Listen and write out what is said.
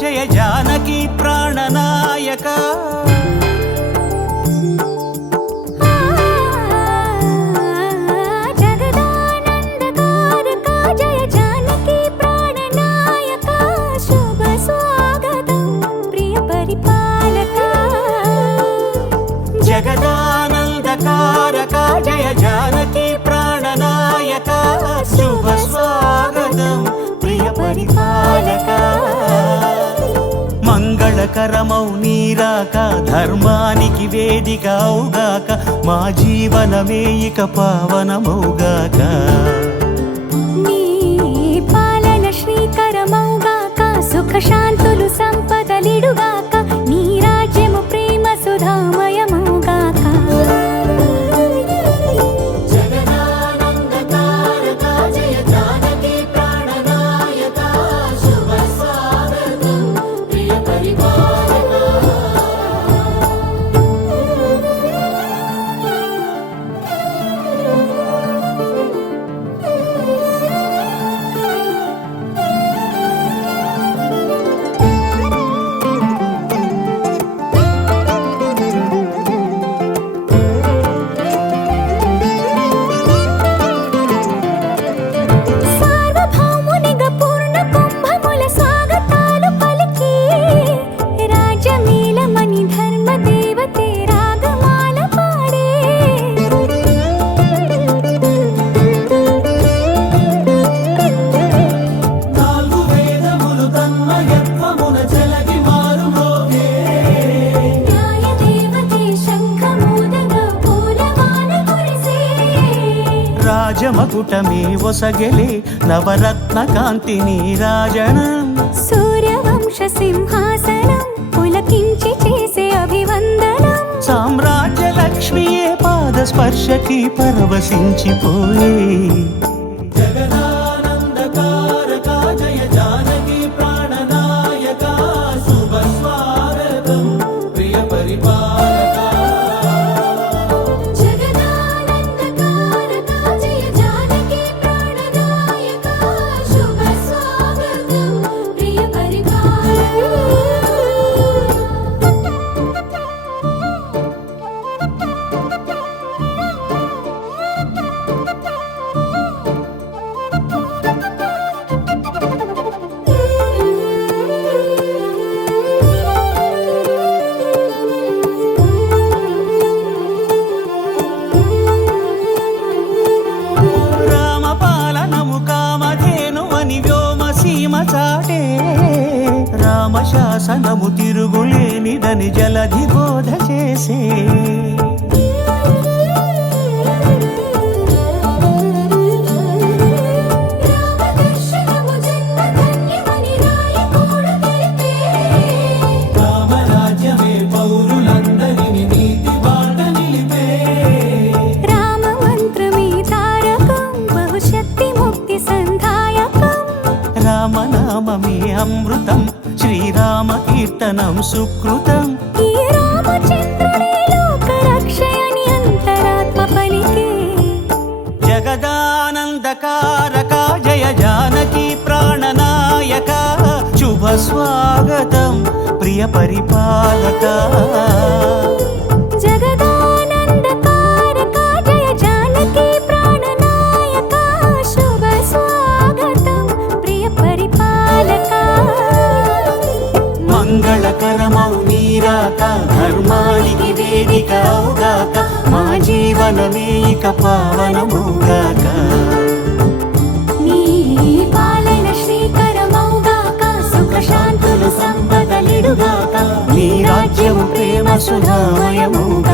జయ జానకి ప్రాణనాయక జగదానందకారక జయ జానకి ప్రాణనాయక శుభ స్వాగతం ప్రియ పరిపాలక జగదానందకారక జయ జానకి ప్రాణనాయక శుభ స్వాగతం ప్రియ పరిపాలక మంగళకరమౌ నీరాక ధర్మానికి వేదిక అవుగాక మా జీవనమే ఇక పావనమౌగాక నీ పాలన శ్రీకరమౌగాక సుఖ శాంతులు సంపదలిడుగాక నీ రాజ్యము ప్రేమ సుధామయమౌగాక జగదానందకారక జయ జానకి ప్రాణనాయక శుభ స్వాగతం ప్రియ పరిపాలక సార్వభౌమునిగా పూర్ణ కుంభముల స్వాగతాలు పలికి రాజమేళమణి ధర్మ దేవతే రాగమాల పాడే నాలుగు వేదములు తన్మయత్వమున చెలగి మారుమోగే న్యాయ దేవతే శంఖమూదగా పూలమాల కురిసే రాజమకుటమే ఒసగెలే నవరత్న కాంతి నీరాజనం సూర్యవంశ సింహాసనం పులకించి చేసే అభివందనం సామ్రాజ్య లక్ష్మియే పాద స్పర్శకి పరవశించిపోయే జగదానందకారక జయ జానకి ప్రాణనాయక శుభ స్వాగతం ప్రియ పరిపాలక జగదానందకారక జయ జానకి ప్రాణనాయక శుభ స్వాగతం ప్రియ రామపాలనము కామధేను అని వ్యోమసీమ చాటే రామశాసనము తిరుగులేనిదని జలధి బోధ చేసే రామదర్శనము జన్మధన్యమని రాయకూడు తెలిపే రామరాజ్యమే పౌరులందరిని నీతి బాట నిలిపే రామమంత్రమే తారకం బహుశక్తి ముక్తి సంధాయకం రామనామమే అమృతం శ్రీరామ కీర్తనం సుకృతం ఈ రామచంద్రుడే లోక రక్షయని అంతరాత్మ పలికే జగదానందకారక జయ జానకి ప్రాణనాయక శుభ స్వాగతం ప్రియ పరిపాలక జగదానందకారక జయ జానకి ప్రాణనాయక శుభ స్వాగతం ప్రియ పరిపాలక మంగళకరమౌ నీరాక ధర్మానికి వేదిక అవుగాక మా జీవనమే ఇక పావనమౌగాక నీ పాలన శ్రీకరమౌగాక సుఖ శాంతులు సంపదలిడుగాక నీ రాజ్యము ప్రేమ సుధామయమౌగాక